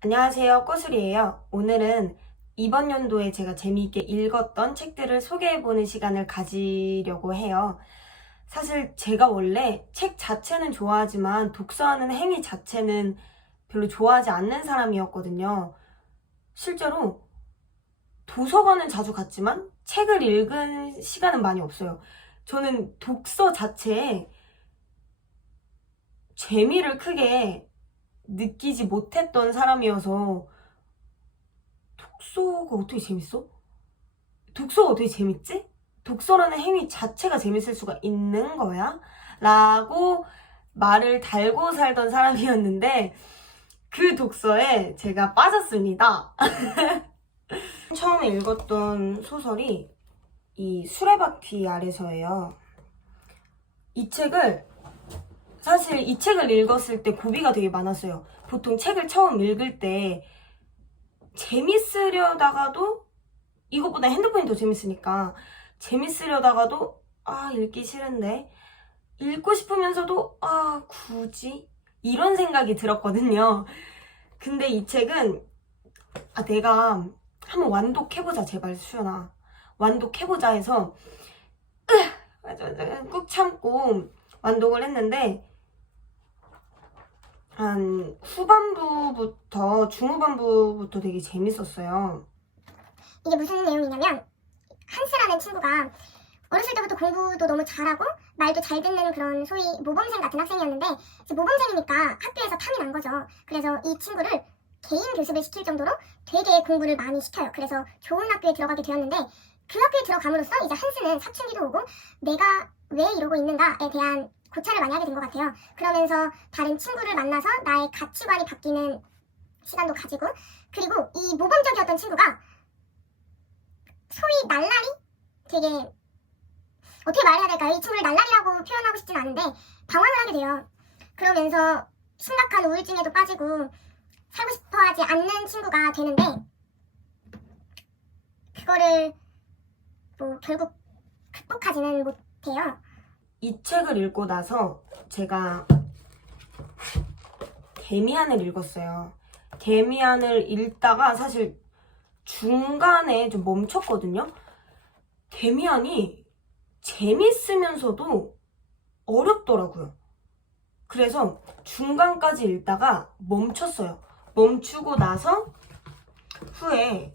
안녕하세요, 꼬술이에요. 오늘은 이번 연도에 제가 재미있게 읽었던 책들을 소개해보는 시간을 가지려고 해요. 사실 제가 원래 책 자체는 좋아하지만 독서하는 행위 자체는 별로 좋아하지 않는 사람이었거든요. 실제로 도서관은 자주 갔지만 책을 읽은 시간은 많이 없어요. 저는 독서 자체에 재미를 크게 느끼지 못했던 사람이어서 독서가 어떻게 재밌어? 독서가 어떻게 재밌지? 독서라는 행위 자체가 재밌을 수가 있는 거야? 라고 말을 달고 살던 사람이었는데 그 독서에 제가 빠졌습니다. 처음에 읽었던 소설이 이 수레바퀴 아래서예요. 사실 이 책을 읽었을 때 고비가 되게 많았어요. 보통 책을 처음 읽을 때 재밌으려다가도 이것보다 핸드폰이 더 재밌으니까 재밌으려다가도 읽기 싫은데 읽고 싶으면서도 굳이 이런 생각이 들었거든요. 근데 이 책은 내가 한번 완독해보자 제발 수연아 완독해보자 해서 꾹 참고 완독을 했는데 한 후반부부터 중후반부부터 되게 재밌었어요. 이게 무슨 내용이냐면 한스라는 친구가 어렸을 때부터 공부도 너무 잘하고 말도 잘 듣는 그런 소위 모범생 같은 학생이었는데 이제 모범생이니까 학교에서 탐이 난 거죠. 그래서 이 친구를 개인 교습을 시킬 정도로 되게 공부를 많이 시켜요. 그래서 좋은 학교에 들어가게 되었는데 그 학교에 들어감으로써 이제 한스는 사춘기도 오고 내가 왜 이러고 있는가에 대한 고찰을 많이 하게 된 것 같아요. 그러면서 다른 친구를 만나서 나의 가치관이 바뀌는 시간도 가지고 그리고 이 모범적이었던 친구가 소위 날라리? 되게 어떻게 말해야 될까요? 이 친구를 날라리라고 표현하고 싶진 않은데 방황을 하게 돼요. 그러면서 심각한 우울증에도 빠지고 살고 싶어하지 않는 친구가 되는데 그거를 결국 극복하지는 못해요. 이 책을 읽고 나서 제가 데미안을 읽었어요. 데미안을 읽다가 사실 중간에 좀 멈췄거든요. 데미안이 재밌으면서도 어렵더라고요. 그래서 중간까지 읽다가 멈췄어요. 멈추고 나서 후에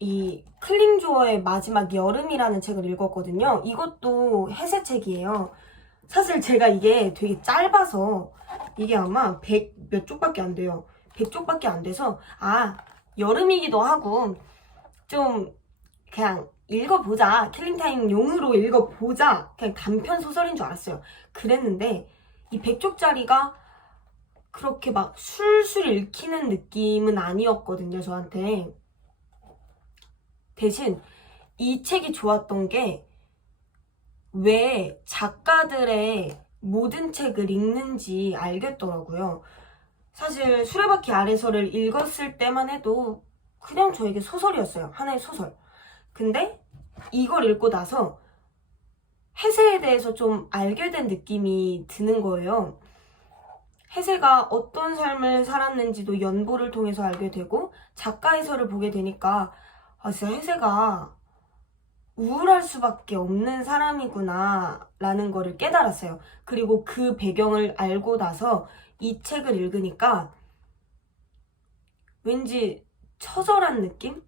이 클링조어의 마지막 여름이라는 책을 읽었거든요. 이것도 해세책이에요. 사실 제가 이게 되게 짧아서 이게 아마 100 몇 쪽밖에 안 돼요. 100쪽밖에 안 돼서 여름이기도 하고 좀 그냥 읽어보자. 킬링타임 용으로 읽어보자. 그냥 단편 소설인 줄 알았어요. 그랬는데 이 100쪽짜리가 그렇게 막 술술 읽히는 느낌은 아니었거든요, 저한테. 대신 이 책이 좋았던 게 왜 작가들의 모든 책을 읽는지 알겠더라고요. 사실 수레바퀴 아래서를 읽었을 때만 해도 그냥 저에게 소설이었어요. 하나의 소설. 근데 이걸 읽고 나서 해세에 대해서 좀 알게 된 느낌이 드는 거예요. 해세가 어떤 삶을 살았는지도 연보를 통해서 알게 되고 작가 해설을 보게 되니까 진짜 해세가 우울할 수밖에 없는 사람이구나 라는 거를 깨달았어요. 그리고 그 배경을 알고 나서 이 책을 읽으니까 왠지 처절한 느낌?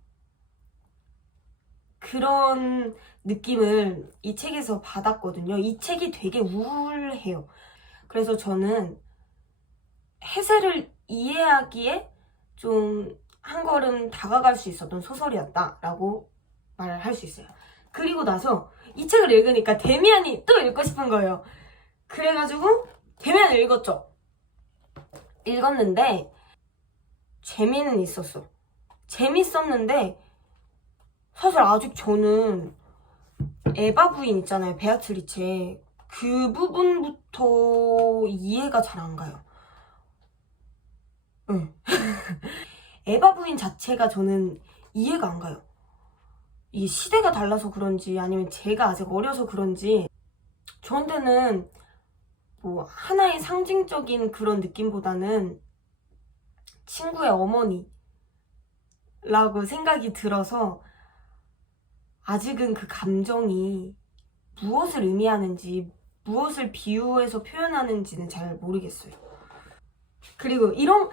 그런 느낌을 이 책에서 받았거든요. 이 책이 되게 우울해요. 그래서 저는 해세를 이해하기에 좀 한 걸음 다가갈 수 있었던 소설이었다라고 말을 할 수 있어요. 그리고 나서 이 책을 읽으니까 데미안이 또 읽고 싶은 거예요. 그래가지고 데미안을 읽었죠. 읽었는데 재미는 있었어. 재밌었는데 사실 아직 저는 에바 부인 있잖아요. 베아트리체. 그 부분부터 이해가 잘 안 가요. 응. 에바 부인 자체가 저는 이해가 안 가요. 이 시대가 달라서 그런지 아니면 제가 아직 어려서 그런지 저한테는 하나의 상징적인 그런 느낌보다는 친구의 어머니라고 생각이 들어서 아직은 그 감정이 무엇을 의미하는지, 무엇을 비유해서 표현하는지는 잘 모르겠어요. 그리고 이런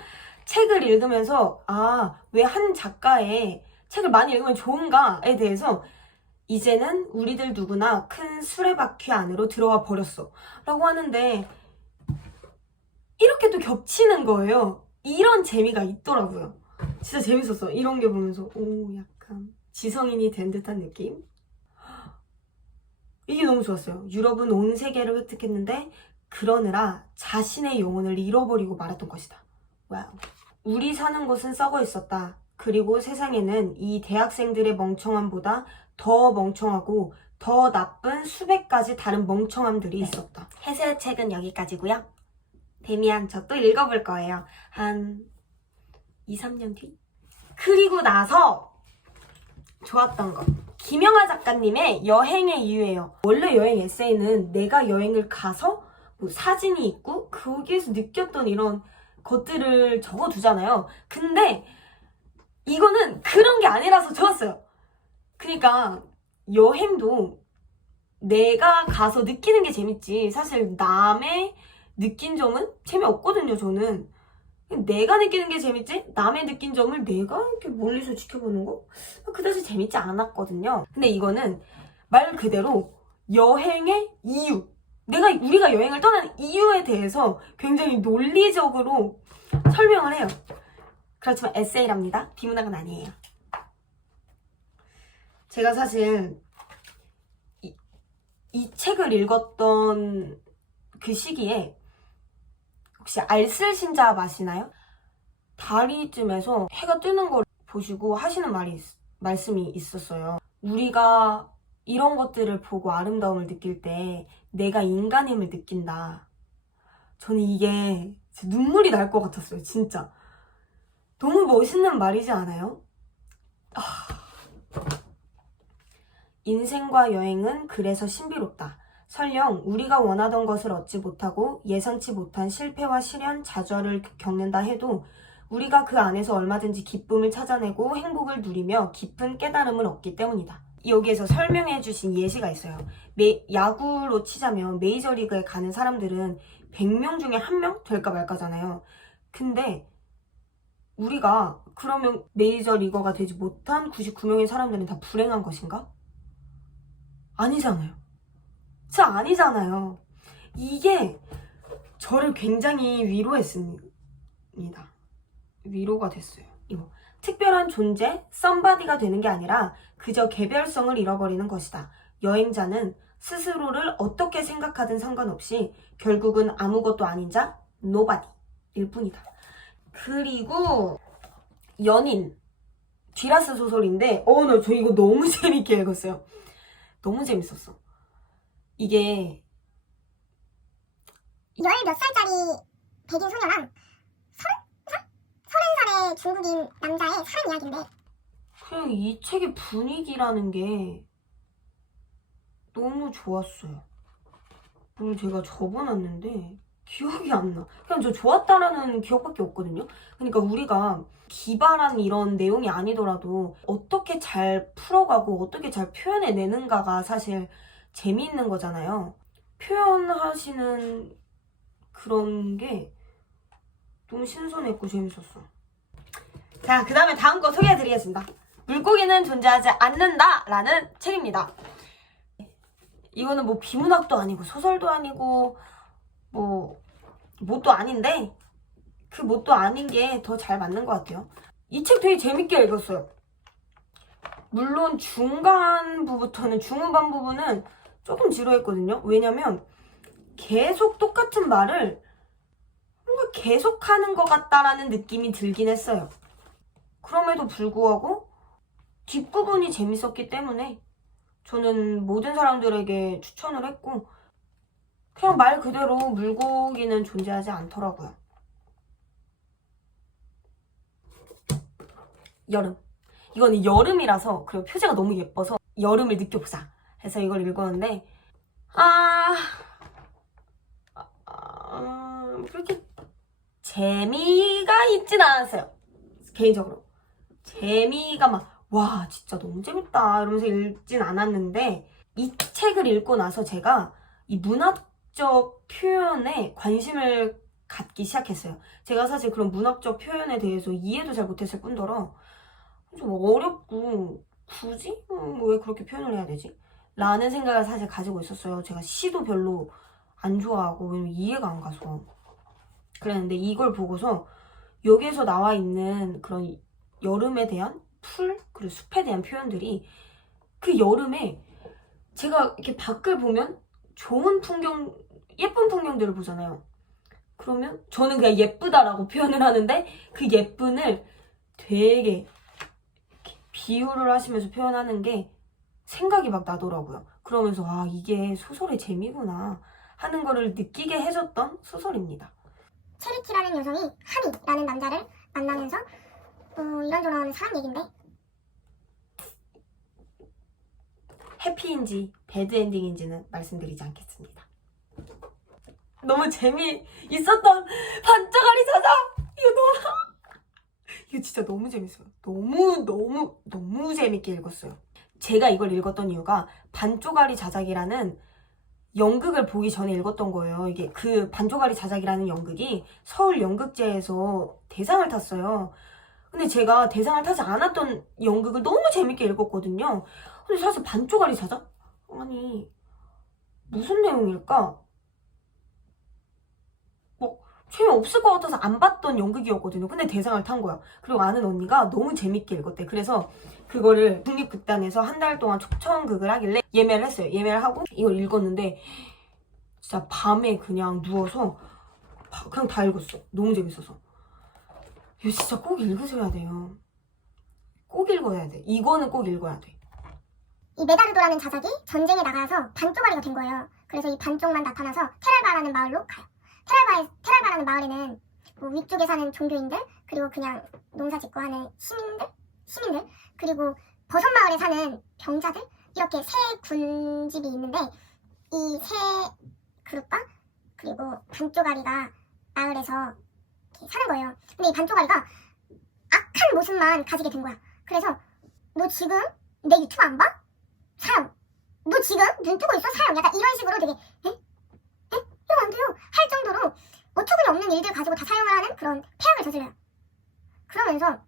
책을 읽으면서 왜 한 작가의 책을 많이 읽으면 좋은가에 대해서 이제는 우리들 누구나 큰 수레바퀴 안으로 들어와 버렸어 라고 하는데 이렇게 또 겹치는 거예요. 이런 재미가 있더라고요. 진짜 재밌었어. 이런 게 보면서 약간 지성인이 된 듯한 느낌? 이게 너무 좋았어요. 유럽은 온 세계를 획득했는데 그러느라 자신의 영혼을 잃어버리고 말았던 것이다. 와우. 우리 사는 곳은 썩어 있었다. 그리고 세상에는 이 대학생들의 멍청함보다 더 멍청하고 더 나쁜 수백 가지 다른 멍청함들이 있었다. 해세의 책은 여기까지고요. 데미안, 저 또 읽어볼 거예요. 한 2, 3년 뒤? 그리고 나서 좋았던 거. 김영하 작가님의 여행의 이유예요. 원래 여행 에세이는 내가 여행을 가서 뭐 사진이 있고 거기에서 느꼈던 이런 것들을 적어두잖아요. 근데 이거는 그런 게 아니라서 좋았어요. 그러니까 여행도 내가 가서 느끼는 게 재밌지 사실 남의 느낀 점은 재미없거든요. 저는 내가 느끼는 게 재밌지 남의 느낀 점을 내가 이렇게 멀리서 지켜보는 거 그다지 재밌지 않았거든요. 근데 이거는 말 그대로 여행의 이유, 우리가 여행을 떠나는 이유에 대해서 굉장히 논리적으로 설명을 해요. 그렇지만 에세이랍니다. 비문학은 아니에요. 제가 사실 이 책을 읽었던 그 시기에 혹시 알쓸신자 마시나요? 다리쯤에서 해가 뜨는 걸 보시고 하시는 말씀이 있었어요. 우리가 이런 것들을 보고 아름다움을 느낄 때 내가 인간임을 느낀다. 저는 이게 눈물이 날 것 같았어요. 진짜. 너무 멋있는 말이지 않아요? 인생과 여행은 그래서 신비롭다. 설령 우리가 원하던 것을 얻지 못하고 예상치 못한 실패와 시련, 좌절을 겪는다 해도 우리가 그 안에서 얼마든지 기쁨을 찾아내고 행복을 누리며 깊은 깨달음을 얻기 때문이다. 여기에서 설명해 주신 예시가 있어요. 야구로 치자면 메이저리그에 가는 사람들은 100명 중에 1명 될까 말까잖아요. 근데 우리가 그러면 메이저리거가 되지 못한 99명의 사람들은 다 불행한 것인가? 아니잖아요. 진짜 아니잖아요. 이게 저를 굉장히 위로했습니다. 위로가 됐어요. 이거. 특별한 존재, 썸바디가 되는 게 아니라 그저 개별성을 잃어버리는 것이다. 여행자는 스스로를 어떻게 생각하든 상관없이 결국은 아무것도 아닌 자, nobody일 뿐이다. 그리고 연인, 쥐라스 소설인데 저 이거 너무 재밌게 읽었어요. 너무 재밌었어. 이게 10몇 살짜리 백인 소녀랑 30살의 중국인 남자의 사랑 이야기인데 그냥 이 책의 분위기라는 게 너무 좋았어요. 그리고 제가 적어놨는데 기억이 안 나. 그냥 저 좋았다라는 기억밖에 없거든요. 그러니까 우리가 기발한 이런 내용이 아니더라도 어떻게 잘 풀어가고 어떻게 잘 표현해내는가가 사실 재미있는 거잖아요. 표현하시는 그런 게 너무 신선했고 재밌었어. 자, 그 다음에 다음 거 소개해드리겠습니다. 물고기는 존재하지 않는다 라는 책입니다. 이거는 뭐 비문학도 아니고 소설도 아니고 뭣도 아닌데 그 뭣도 아닌 게 더 잘 맞는 것 같아요. 이 책 되게 재밌게 읽었어요. 물론 중간부부터는 중후반 부분은 조금 지루했거든요. 왜냐면 계속 똑같은 말을 뭔가 계속하는 것 같다라는 느낌이 들긴 했어요. 그럼에도 불구하고 뒷부분이 재밌었기 때문에 저는 모든 사람들에게 추천을 했고 그냥 말 그대로 물고기는 존재하지 않더라고요. 여름. 이거는 여름이라서 그리고 표지가 너무 예뻐서 여름을 느껴보자 해서 이걸 읽었는데 그렇게 재미가 있진 않았어요. 개인적으로. 재미가 막, 와, 진짜 너무 재밌다. 이러면서 읽진 않았는데, 이 책을 읽고 나서 제가 이 문학적 표현에 관심을 갖기 시작했어요. 제가 사실 그런 문학적 표현에 대해서 이해도 잘 못했을 뿐더러, 좀 어렵고, 굳이? 왜 그렇게 표현을 해야 되지? 라는 생각을 사실 가지고 있었어요. 제가 시도 별로 안 좋아하고, 왜냐면 이해가 안 가서. 그랬는데 이걸 보고서 여기에서 나와 있는 그런 여름에 대한 풀, 그리고 숲에 대한 표현들이 그 여름에 제가 이렇게 밖을 보면 좋은 풍경, 예쁜 풍경들을 보잖아요. 그러면 저는 그냥 예쁘다라고 표현을 하는데 그 예쁜을 되게 비유를 하시면서 표현하는 게 생각이 막 나더라고요. 그러면서 아, 이게 소설의 재미구나 하는 거를 느끼게 해줬던 소설입니다. 체리티라는 여성이 하미라는 남자를 만나면서 이런저런 사랑 얘긴데 해피인지 배드엔딩인지는 말씀드리지 않겠습니다. 너무 재미있었던 반짝아리 사장! 이거 진짜 너무 재밌어요. 너무 재밌게 읽었어요. 제가 이걸 읽었던 이유가 반쪽아리 자작이라는 연극을 보기 전에 읽었던 거예요. 이게 그 반쪽아리 자작이라는 연극이 서울 연극제에서 대상을 탔어요. 근데 제가 대상을 타지 않았던 연극을 너무 재밌게 읽었거든요. 근데 사실 반쪽아리 자작? 아니, 무슨 내용일까? 재미없을 것 같아서 안 봤던 연극이었거든요. 근데 대상을 탄 거야. 그리고 아는 언니가 너무 재밌게 읽었대. 그래서 그거를 국립극단에서 한 달 동안 초청극을 하길래 예매를 했어요. 예매를 하고 이걸 읽었는데 진짜 밤에 그냥 누워서 그냥 다 읽었어. 너무 재밌어서. 이거 진짜 꼭 읽으셔야 돼요. 꼭 읽어야 돼. 이거는 꼭 읽어야 돼. 이 메다르도라는 자작이 전쟁에 나가서 반쪽아리가 된 거예요. 그래서 이 반쪽만 나타나서 테랄바라는 마을로 가요. 테랄바라는 마을에는 뭐 위쪽에 사는 종교인들, 그리고 그냥 농사 짓고 하는 시민들, 그리고 버섯마을에 사는 병자들, 이렇게 세 군집이 있는데 이 세 그룹과 그리고 반쪽아리가 마을에서 이렇게 사는 거예요. 근데 이 반쪽아리가 악한 모습만 가지게 된 거야. 그래서 너 지금 내 유튜브 안 봐? 사형. 너 지금 눈 뜨고 있어? 사형. 약간 이런 식으로 되게 이러면 안 돼요. 할 정도로 어처구니 없는 일들 가지고 다 사용을 하는 그런 폐악을 저질러요. 그러면서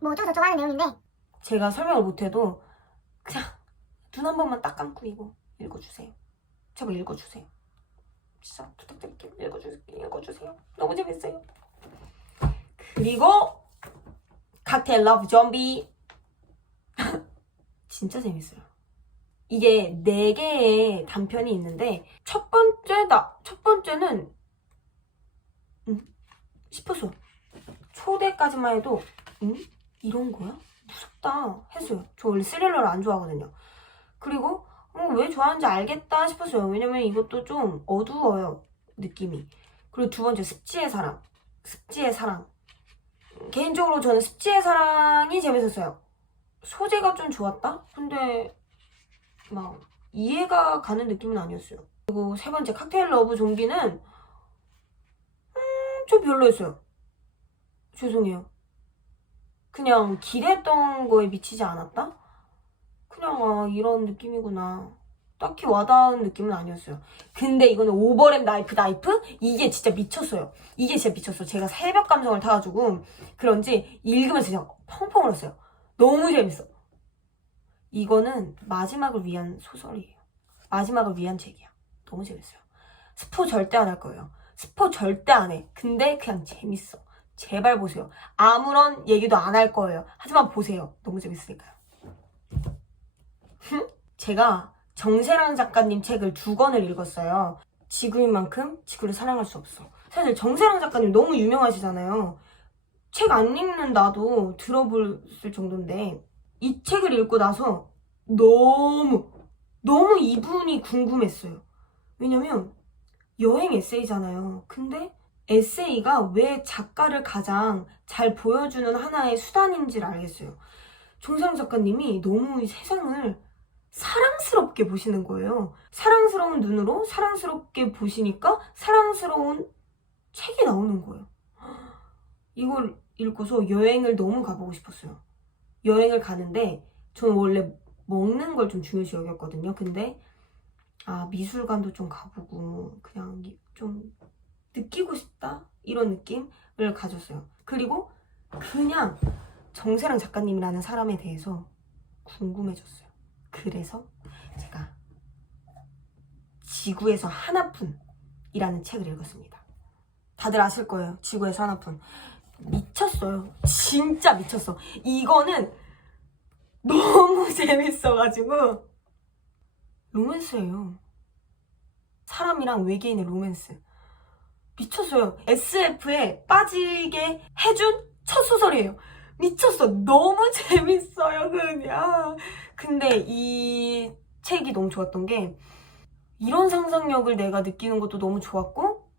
뭐 어쩌고저쩌고 하는 내용인데 제가 설명을 못해도 그냥 눈 한 번만 딱 감고 이거 읽어주세요. 제발 읽어주세요. 진짜 부탁드릴게요. 읽어주세요. 너무 재밌어요. 그리고 칵테일 러브 좀비 진짜 재밌어요. 이게 4개의 단편이 있는데 첫 번째는 싶었어요. 초대까지만 해도 이런 거야? 무섭다 했어요. 저 원래 스릴러를 안 좋아하거든요. 그리고 왜 좋아하는지 알겠다 싶었어요. 왜냐면 이것도 좀 어두워요, 느낌이. 그리고 두 번째, 습지의 사랑. 개인적으로 저는 습지의 사랑이 재밌었어요. 소재가 좀 좋았다? 근데 막 이해가 가는 느낌은 아니었어요. 그리고 세 번째, 칵테일 러브 좀비는 좀 별로였어요. 죄송해요. 그냥 기대했던 거에 미치지 않았다? 그냥 이런 느낌이구나. 딱히 와닿은 느낌은 아니었어요. 근데 이거는 오버랩 나이프? 이게 진짜 미쳤어요. 이게 진짜 미쳤어. 제가 새벽 감성을 타가지고 그런지 읽으면서 그냥 펑펑 울었어요. 너무 재밌어. 이거는 마지막을 위한 소설이에요. 마지막을 위한 책이야. 너무 재밌어요. 스포 절대 안 할 거예요. 스포 절대 안 해. 근데 그냥 재밌어. 제발 보세요. 아무런 얘기도 안 할 거예요. 하지만 보세요. 너무 재밌으니까요. 제가 정세랑 작가님 책을 2권을 읽었어요. 지구인 만큼 지구를 사랑할 수 없어. 사실 정세랑 작가님 너무 유명하시잖아요. 책 안 읽는 나도 들어볼 정도인데 이 책을 읽고 나서 너무 이분이 궁금했어요. 왜냐면 여행 에세이잖아요. 근데 에세이가 왜 작가를 가장 잘 보여주는 하나의 수단인지를 알겠어요. 정세랑 작가님이 너무 세상을 사랑스럽게 보시는 거예요. 사랑스러운 눈으로 사랑스럽게 보시니까 사랑스러운 책이 나오는 거예요. 이걸 읽고서 여행을 너무 가보고 싶었어요. 여행을 가는데 저는 원래 먹는 걸 좀 중요시 여겼거든요. 근데 미술관도 좀 가보고 그냥 좀 느끼고 싶다? 이런 느낌을 가졌어요. 그리고 그냥 정세랑 작가님이라는 사람에 대해서 궁금해졌어요. 그래서 제가 지구에서 하나뿐이라는 책을 읽었습니다. 다들 아실 거예요. 지구에서 하나뿐. 미쳤어요. 진짜 미쳤어. 이거는 너무 재밌어가지고 로맨스예요. 사람이랑 외계인의 로맨스. 미쳤어요. SF에 빠지게 해준 첫 소설이에요. 미쳤어. 너무 재밌어요, 그냥. 근데 이 책이 너무 좋았던 게 이런 상상력을 내가 느끼는 것도 너무 좋았고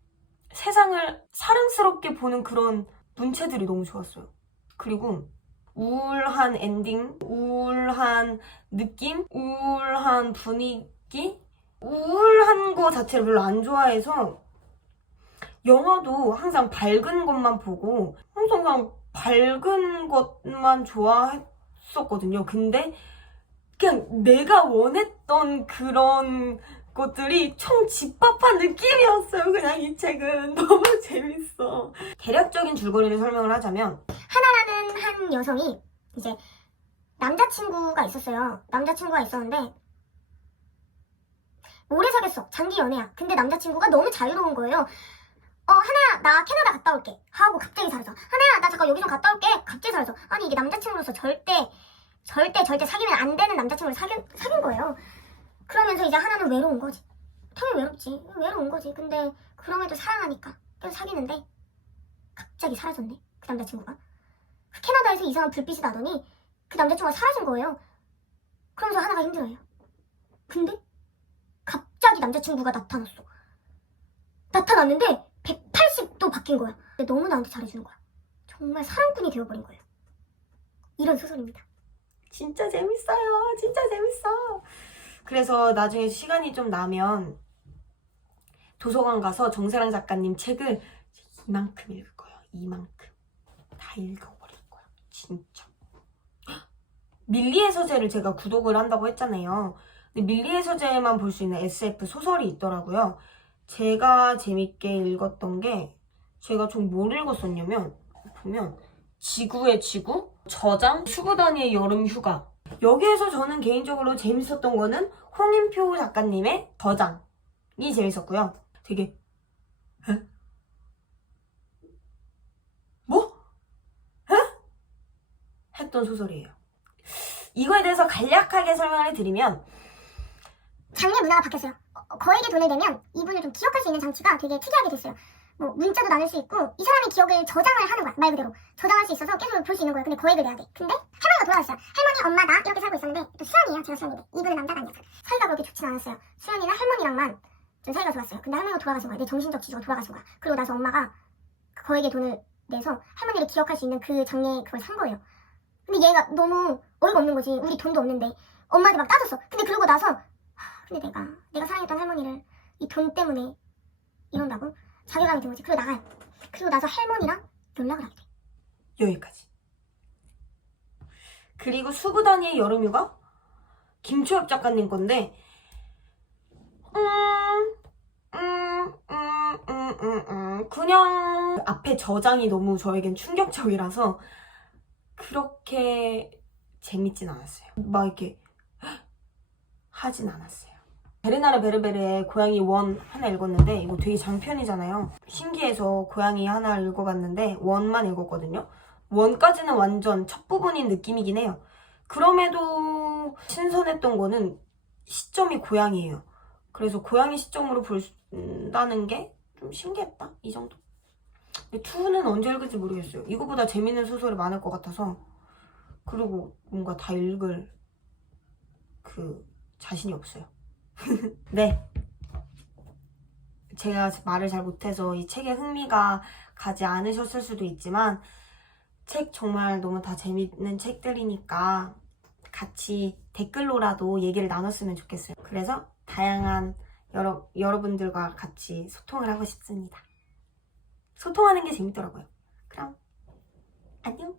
세상을 사랑스럽게 보는 그런 문체들이 너무 좋았어요. 그리고 우울한 엔딩, 우울한 느낌, 우울한 분위기, 우울한 거 자체를 별로 안 좋아해서 영화도 항상 밝은 것만 보고 항상 밝은 것만 좋아했었거든요. 근데 그냥 내가 원했던 그런 것들이 총 집합한 느낌이었어요. 그냥 이 책은 너무 재밌어. 대략적인 줄거리를 설명을 하자면 하나라는 한 여성이 이제 남자친구가 있었어요. 남자친구가 있었는데 오래 사귀었어. 장기 연애야. 근데 남자친구가 너무 자유로운 거예요. 하나야 나 캐나다 갔다 올게 하고 갑자기 사라져. 하나야 나 잠깐 여기 좀 갔다 올게. 갑자기 사라져. 아니 이게 남자친구로서 절대 사귀면 안 되는 남자친구를 사귄 거예요. 그러면서 이제 하나는 외로운 거지. 당연히 외롭지. 외로운 거지. 근데 그럼에도 사랑하니까 계속 사귀는데 갑자기 사라졌네. 그 남자친구가. 그 캐나다에서 이상한 불빛이 나더니 그 남자친구가 사라진 거예요. 그러면서 하나가 힘들어요. 근데 갑자기 남자친구가 나타났어. 나타났는데 180도 바뀐 거야. 근데 너무 나한테 잘해주는 거야. 정말 사랑꾼이 되어버린 거예요. 이런 소설입니다. 진짜 재밌어요. 진짜 재밌어. 그래서 나중에 시간이 좀 나면 도서관 가서 정세랑 작가님 책을 이만큼 읽을 거예요. 이만큼. 다 읽어버릴 거야. 진짜. 밀리의 서재를 제가 구독을 한다고 했잖아요. 근데 밀리의 서재에만 볼 수 있는 SF 소설이 있더라고요. 제가 재밌게 읽었던 게 제가 좀 뭘 읽었었냐면 보면 지구의 지구, 저장, 수구단위의 여름 휴가. 여기에서 저는 개인적으로 재밌었던 거는 홍인표 작가님의 저장이 재밌었고요. 되게 에? 뭐? 에? 했던 소설이에요. 이거에 대해서 간략하게 설명을 드리면 장례 문화가 바뀌었어요. 거액의 돈을 내면 이분을 좀 기억할 수 있는 장치가 되게 특이하게 됐어요. 뭐 문자도 나눌 수 있고 이 사람의 기억을 저장을 하는 거야. 말 그대로 저장할 수 있어서 계속 볼 수 있는 거예요. 근데 거액을 내야 돼. 근데 할머니가 돌아가셨어요. 할머니, 엄마, 나 이렇게 살고 있었는데 또 수연이에요. 제가 수연인데 이분은 남자가 아니야. 사이가 그렇게 좋진 않았어요. 수연이는 할머니랑만 좀 사이가 좋았어요. 근데 할머니가 돌아가신 거야. 내 정신적 지주가 돌아가신 거야. 그리고 나서 엄마가 그 거액의 돈을 내서 할머니를 기억할 수 있는 그 장례 그걸 산 거예요. 근데 얘가 너무 어이가 없는 거지. 우리 돈도 없는데 엄마한테 막 따졌어. 근데 그러고 나서 근데 내가 사랑했던 할머니를 이 돈 때문에 이런다고 자괴감이 든 거지. 그리고 나가요. 그리고 나서 할머니랑 연락을 하게 돼. 여기까지. 그리고 수구단위의 여름휴가? 김초엽 작가님 건데 그냥 앞에 저장이 너무 저에겐 충격적이라서 그렇게 재밌진 않았어요. 막 이렇게 하진 않았어요. 베르나르 베르베르의 고양이 원 하나 읽었는데 이거 되게 장편이잖아요. 신기해서 고양이 하나 읽어봤는데 원만 읽었거든요. 원까지는 완전 첫 부분인 느낌이긴 해요. 그럼에도 신선했던 거는 시점이 고양이에요. 그래서 고양이 시점으로 본다는 게 좀 신기했다. 이 정도. 2는 언제 읽을지 모르겠어요. 이거보다 재밌는 소설이 많을 것 같아서. 그리고 뭔가 다 읽을 그 자신이 없어요. 네. 제가 말을 잘 못해서 이 책에 흥미가 가지 않으셨을 수도 있지만 책 정말 너무 다 재밌는 책들이니까 같이 댓글로라도 얘기를 나눴으면 좋겠어요. 그래서 다양한 여러분들과 같이 소통을 하고 싶습니다. 소통하는 게 재밌더라고요. 그럼 안녕.